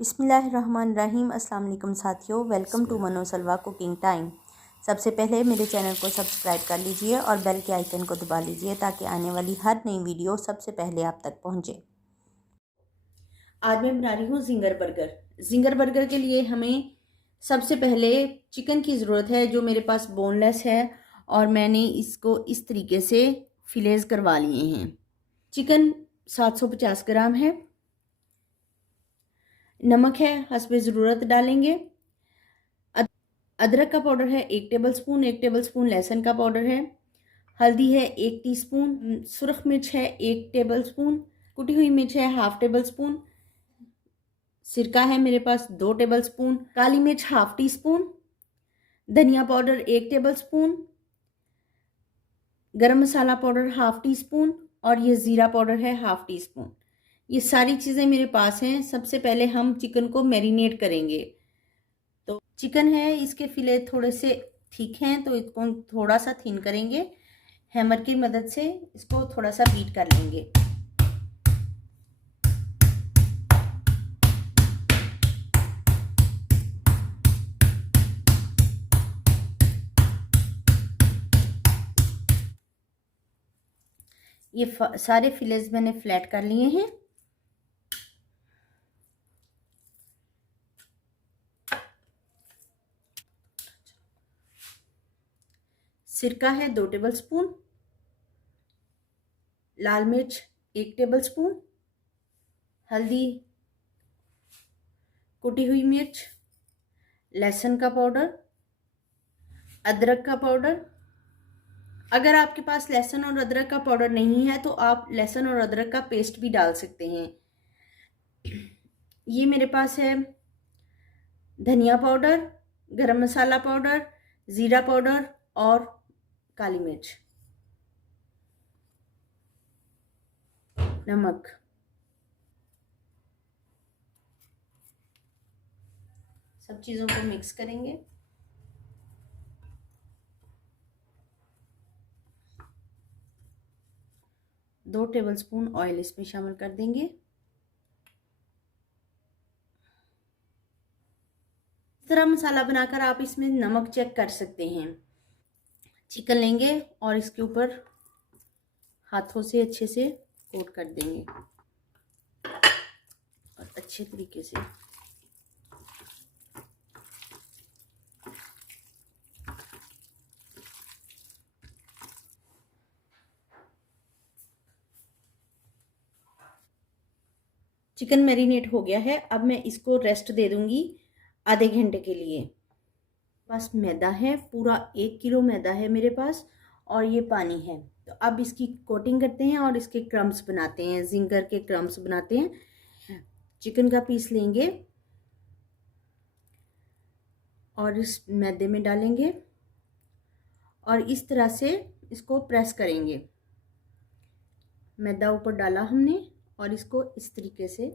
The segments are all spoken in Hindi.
बिस्मिल्लाहिर्रहमानिर्रहीम। अस्सलाम वालेकुम साथियों, वेलकम टू मनो सलवा कुकिंग टाइम। सबसे पहले मेरे चैनल को सब्सक्राइब कर लीजिए और बेल के आइकन को दबा लीजिए ताकि आने वाली हर नई वीडियो सबसे पहले आप तक पहुंचे। आज मैं बना रही हूँ जिंगर बर्गर। जिंगर बर्गर के लिए हमें सबसे पहले चिकन की ज़रूरत है, जो मेरे पास बोनलेस है और मैंने इसको इस तरीके से फिलेज करवा लिए हैं। चिकन 750 ग्राम है। नमक है हस्बे ज़रूरत डालेंगे। अदरक का पाउडर है 1 टेबलस्पून, 1 टेबलस्पून लहसुन का पाउडर है। हल्दी है 1 टीस्पून, सुरख मिर्च है 1 टेबलस्पून, कुटी हुई मिर्च है 1/2 टेबलस्पून, सिरका है मेरे पास 2 टेबलस्पून, काली मिर्च 1/2 टीस्पून, धनिया पाउडर 1 टेबलस्पून, गरम मसाला पाउडर 1/2 टीस्पून और ये ज़ीरा पाउडर है 1/2 टीस्पून। ये सारी चीज़ें मेरे पास हैं। सबसे पहले हम चिकन को मैरिनेट करेंगे। तो चिकन है, इसके फिले थोड़े से थिक हैं तो इसको थोड़ा सा थिन करेंगे। हैमर की मदद से इसको थोड़ा सा बीट कर लेंगे। ये सारे फिलेज मैंने फ्लैट कर लिए हैं। सिरका है 2 टेबलस्पून, लाल मिर्च 1 टेबलस्पून, हल्दी, कुटी हुई मिर्च, लहसुन का पाउडर, अदरक का पाउडर। अगर आपके पास लहसुन और अदरक का पाउडर नहीं है तो आप लहसुन और अदरक का पेस्ट भी डाल सकते हैं। ये मेरे पास है धनिया पाउडर, गरम मसाला पाउडर, ज़ीरा पाउडर और काली मिर्च, नमक। सब चीज़ों को मिक्स करेंगे। दो टेबलस्पून ऑयल इसमें शामिल कर देंगे। इस तरह मसाला बनाकर आप इसमें नमक चेक कर सकते हैं। चिकन लेंगे और इसके ऊपर हाथों से अच्छे से कोट कर देंगे और अच्छे तरीके से चिकन मैरिनेट हो गया है। अब मैं इसको रेस्ट दे दूंगी आधे घंटे के लिए। बस मैदा है, पूरा 1 किलो मैदा है मेरे पास और ये पानी है। तो अब इसकी कोटिंग करते हैं और इसके क्रम्स बनाते हैं, जिंगर के क्रम्स बनाते हैं। चिकन का पीस लेंगे और इस मैदे में डालेंगे और इस तरह से इसको प्रेस करेंगे। मैदा ऊपर डाला हमने और इसको इस तरीके से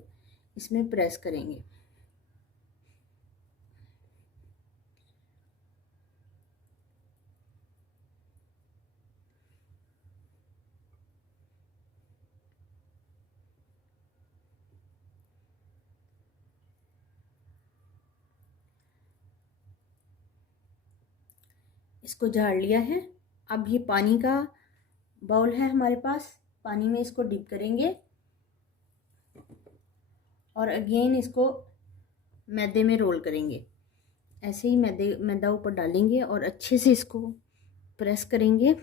इसमें प्रेस करेंगे। इसको झाड़ लिया है। अब ये पानी का बाउल है हमारे पास, पानी में इसको डिप करेंगे और अगेन इसको मैदे में रोल करेंगे। ऐसे ही मैदा ऊपर डालेंगे और अच्छे से इसको प्रेस करेंगे।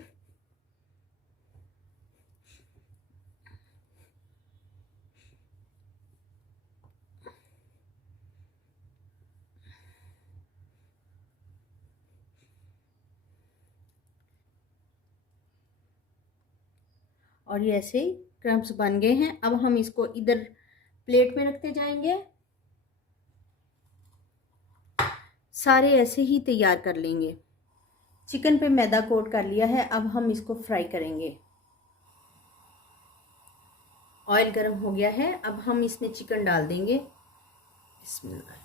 और ये ऐसे ही क्रम्स बन गए हैं। अब हम इसको इधर प्लेट में रखते जाएंगे। सारे ऐसे ही तैयार कर लेंगे। चिकन पे मैदा कोट कर लिया है। अब हम इसको फ्राई करेंगे। ऑयल गर्म हो गया है। अब हम इसमें चिकन डाल देंगे। बिस्मिल्लाह।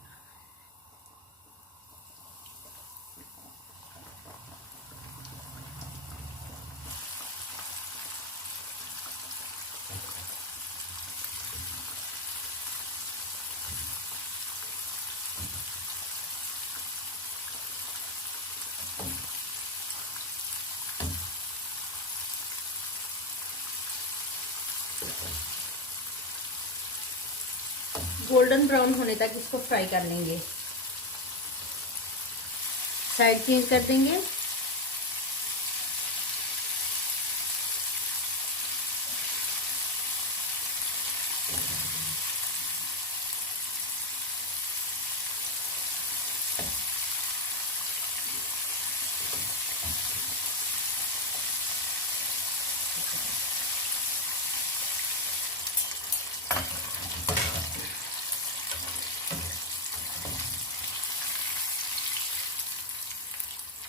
गोल्डन ब्राउन होने तक इसको फ्राई कर लेंगे। साइड चेंज कर देंगे।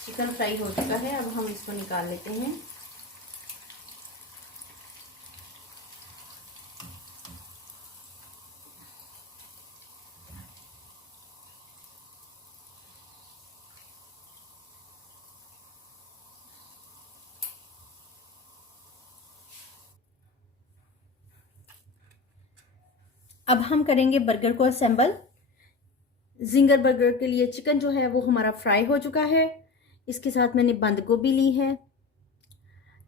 चिकन फ्राई हो चुका है, अब हम इसको निकाल लेते हैं। अब हम करेंगे बर्गर को असेंबल। जिंगर बर्गर के लिए चिकन जो है वो हमारा फ्राई हो चुका है। इसके साथ मैंने बंद गोभी ली है,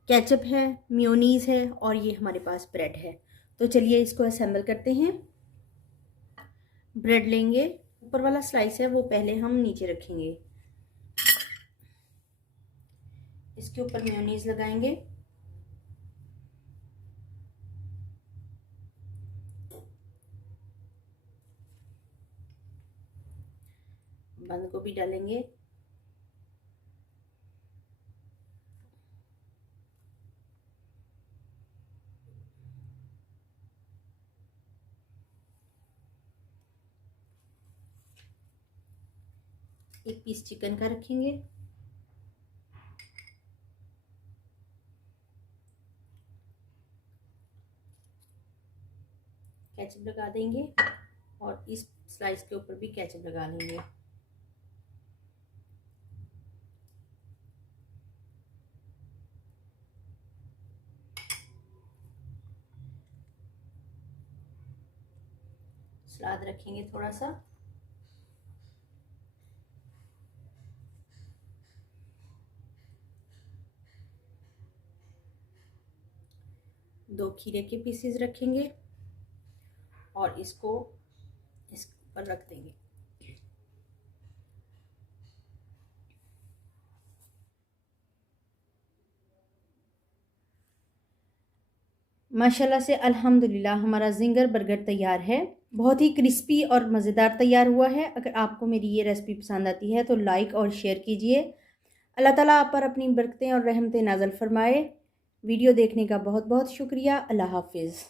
केचप है, मेयोनीज है और ये हमारे पास ब्रेड है। तो चलिए इसको असेंबल करते हैं। ब्रेड लेंगे, ऊपर वाला स्लाइस है वो पहले हम नीचे रखेंगे। इसके ऊपर मेयोनीज लगाएंगे। बंद गोभी डालेंगे। एक पीस चिकन का रखेंगे। केचप लगा देंगे और इस स्लाइस के ऊपर भी केचप लगा लेंगे। सलाद रखेंगे थोड़ा सा। दो खीरे के पीसेस रखेंगे और इसको इस पर रख देंगे। माशाल्लाह से अल्हम्दुलिल्लाह हमारा जिंगर बर्गर तैयार है। बहुत ही क्रिस्पी और मज़ेदार तैयार हुआ है। अगर आपको मेरी ये रेसिपी पसंद आती है तो लाइक और शेयर कीजिए। अल्लाह ताला आप पर अपनी बरकतें और रहमतें नाज़िल फरमाए। वीडियो देखने का बहुत बहुत शुक्रिया। अल्लाह हाफिज़।